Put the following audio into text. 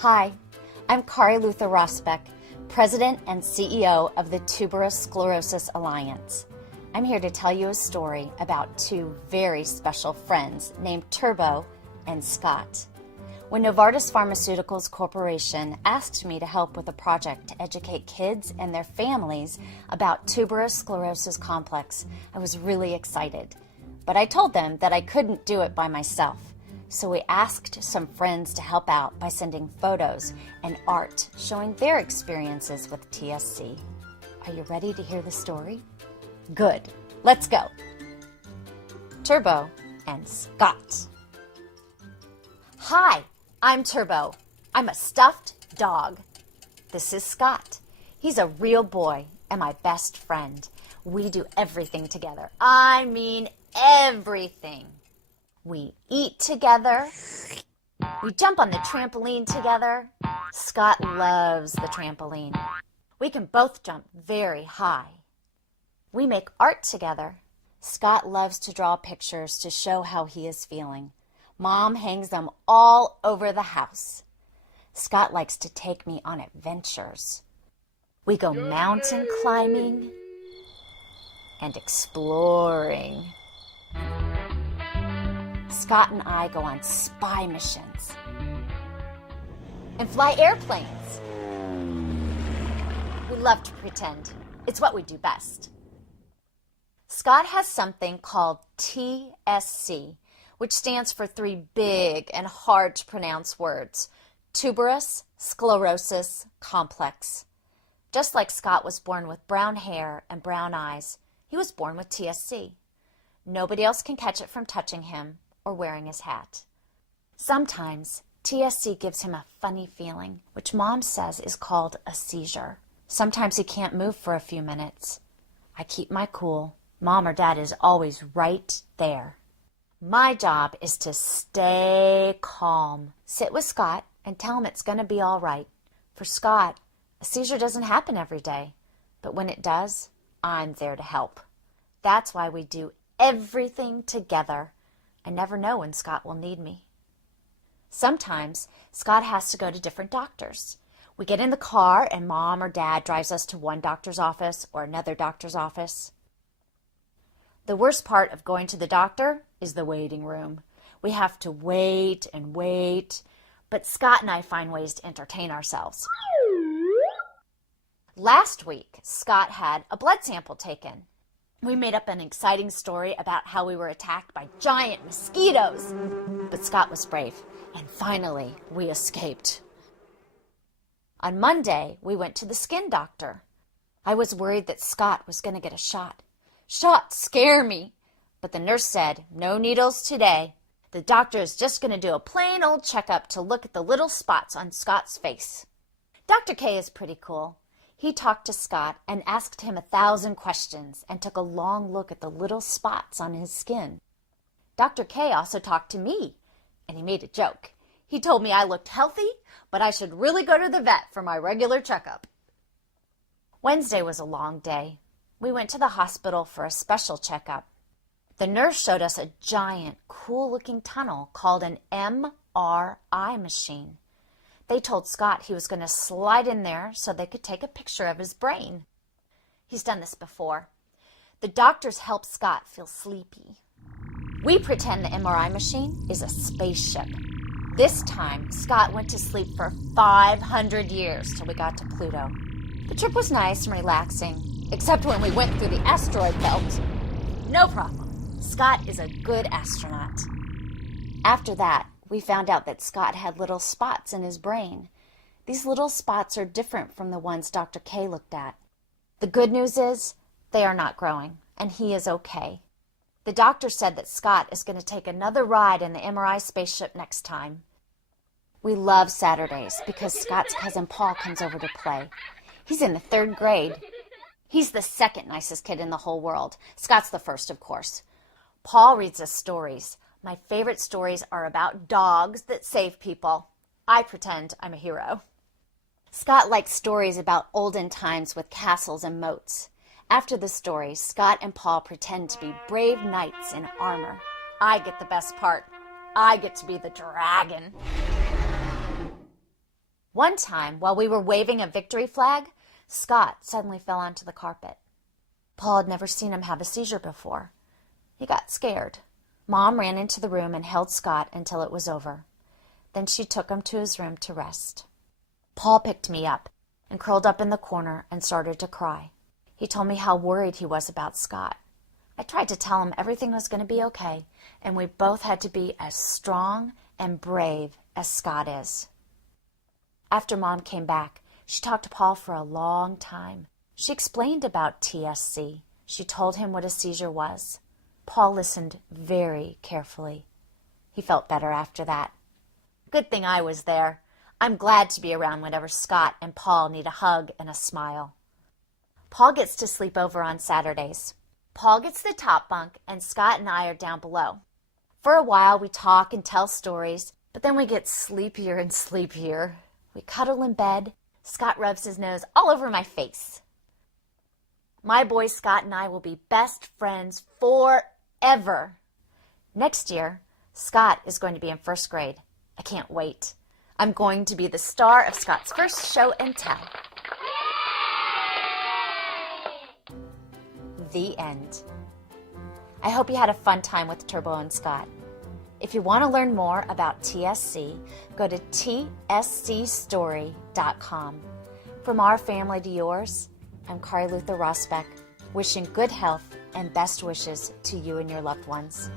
Hi, I'm Kari Luther Rosbeck, President and CEO of the Tuberous Sclerosis Alliance. I'm here to tell you a story about two very special friends named Turbo and Scott. When Novartis Pharmaceuticals Corporation asked me to help with a project to educate kids and their families about tuberous sclerosis complex, I was really excited. But I told them that I couldn't do it by myself. So we asked some friends to help out by sending photos and art showing their experiences with TSC. Are you ready to hear the story? Good. Let's go. Turbo and Scott. Hi, I'm Turbo. I'm a stuffed dog. This is Scott. He's a real boy and my best friend. We do everything together. I mean everything. We eat together. We jump on the trampoline together. Scott loves the trampoline. We can both jump very high. We make art together. Scott loves to draw pictures to show how he is feeling. Mom hangs them all over the house. Scott likes to take me on adventures. We go mountain climbing and exploring. Scott and I go on spy missions and fly airplanes. We love to pretend. It's what we do best. Scott has something called TSC, which stands for three big and hard to pronounce words: tuberous sclerosis complex. Just like Scott was born with brown hair and brown eyes, he was born with TSC. Nobody else can catch it from touching him or wearing his hat. Sometimes TSC gives him a funny feeling, which Mom says is called a seizure. Sometimes he can't move for a few minutes. I keep my cool. Mom or Dad is always right there. My job is to stay calm. Sit with Scott and tell him it's going to be all right. For Scott, a seizure doesn't happen every day, but when it does, I'm there to help. That's why we do everything together. I never know when Scott will need me. Sometimes Scott has to go to different doctors. We get in the car and Mom or Dad drives us to one doctor's office or another doctor's office. The worst part of going to the doctor is the waiting room. We have to wait and wait, but Scott and I find ways to entertain ourselves. Last week, Scott had a blood sample taken. We made up an exciting story about how we were attacked by giant mosquitoes. But Scott was brave, and finally we escaped. On Monday, we went to the skin doctor. I was worried that Scott was going to get a shot. Shots scare me. But the nurse said, no needles today. The doctor is just going to do a plain old checkup to look at the little spots on Scott's face. Dr. K is pretty cool. He talked to Scott and asked him 1,000 questions and took a long look at the little spots on his skin. Dr. K also talked to me, and he made a joke. He told me I looked healthy, but I should really go to the vet for my regular checkup. Wednesday was a long day. We went to the hospital for a special checkup. The nurse showed us a giant, cool-looking tunnel called an MRI machine. They told Scott he was going to slide in there so they could take a picture of his brain. He's done this before. The doctors help Scott feel sleepy. We pretend the MRI machine is a spaceship. This time, Scott went to sleep for 500 years till we got to Pluto. The trip was nice and relaxing, except when we went through the asteroid belt. No problem. Scott is a good astronaut. After that, we found out that Scott had little spots in his brain. These little spots are different from the ones Dr. K looked at. The good news is they are not growing, and he is okay. The doctor said that Scott is going to take another ride in the MRI spaceship next time. We love Saturdays because Scott's cousin Paul comes over to play. He's in the 3rd grade. He's the second nicest kid in the whole world. Scott's the first, of course. Paul reads us stories. My favorite stories are about dogs that save people. I pretend I'm a hero. Scott likes stories about olden times with castles and moats. After the story, Scott and Paul pretend to be brave knights in armor. I get the best part. I get to be the dragon. One time, while we were waving a victory flag, Scott suddenly fell onto the carpet. Paul had never seen him have a seizure before. He got scared. Mom ran into the room and held Scott until it was over. Then she took him to his room to rest. Paul picked me up and curled up in the corner and started to cry. He told me how worried he was about Scott. I tried to tell him everything was going to be okay, and we both had to be as strong and brave as Scott is. After Mom came back, she talked to Paul for a long time. She explained about TSC. She told him what a seizure was. Paul listened very carefully. He felt better after that. Good thing I was there. I'm glad to be around whenever Scott and Paul need a hug and a smile. Paul gets to sleep over on Saturdays. Paul gets the top bunk, and Scott and I are down below. For a while, we talk and tell stories, but then we get sleepier and sleepier. We cuddle in bed. Scott rubs his nose all over my face. My boy Scott and I will be best friends forever. Next year, Scott is going to be in first grade. I can't wait. I'm going to be the star of Scott's first show and tell. The end. I hope you had a fun time with Turbo and Scott. If you want to learn more about TSC, go to tscstory.com. From our family to yours, I'm Kari Luther Rosbeck, wishing good health and best wishes to you and your loved ones.